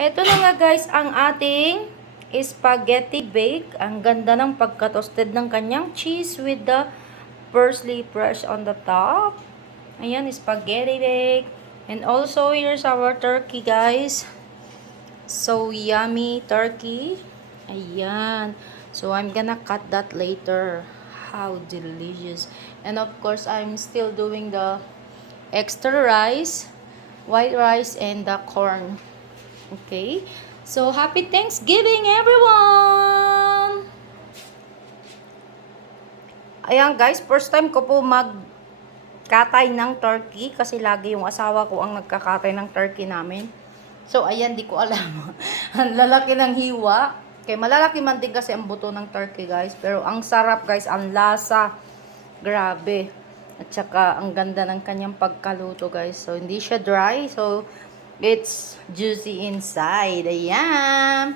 Eto na nga guys, ang ating spaghetti bake. Ang ganda ng pagka-toasted ng kanyang cheese with the parsley fresh on the top. Ayan, spaghetti bake. And also, here's our turkey guys. So yummy turkey. Ayan. So I'm gonna cut that later. How delicious. And of course, I'm still doing the extra rice, white rice, and the corn. Okay? So, happy Thanksgiving, everyone! Ayan guys, first time ko po magkatay ng turkey kasi lagi yung asawa ko ang nagkakatay ng turkey namin. So, ayan, di ko alam. Ang lalaki ng hiwa. Okay, malalaki man din kasi ang buto ng turkey, guys. Pero ang sarap, guys. Ang lasa. Grabe. At saka, ang ganda ng kanyang pagkaluto, guys. So, hindi siya dry. So, it's juicy inside. Ayan.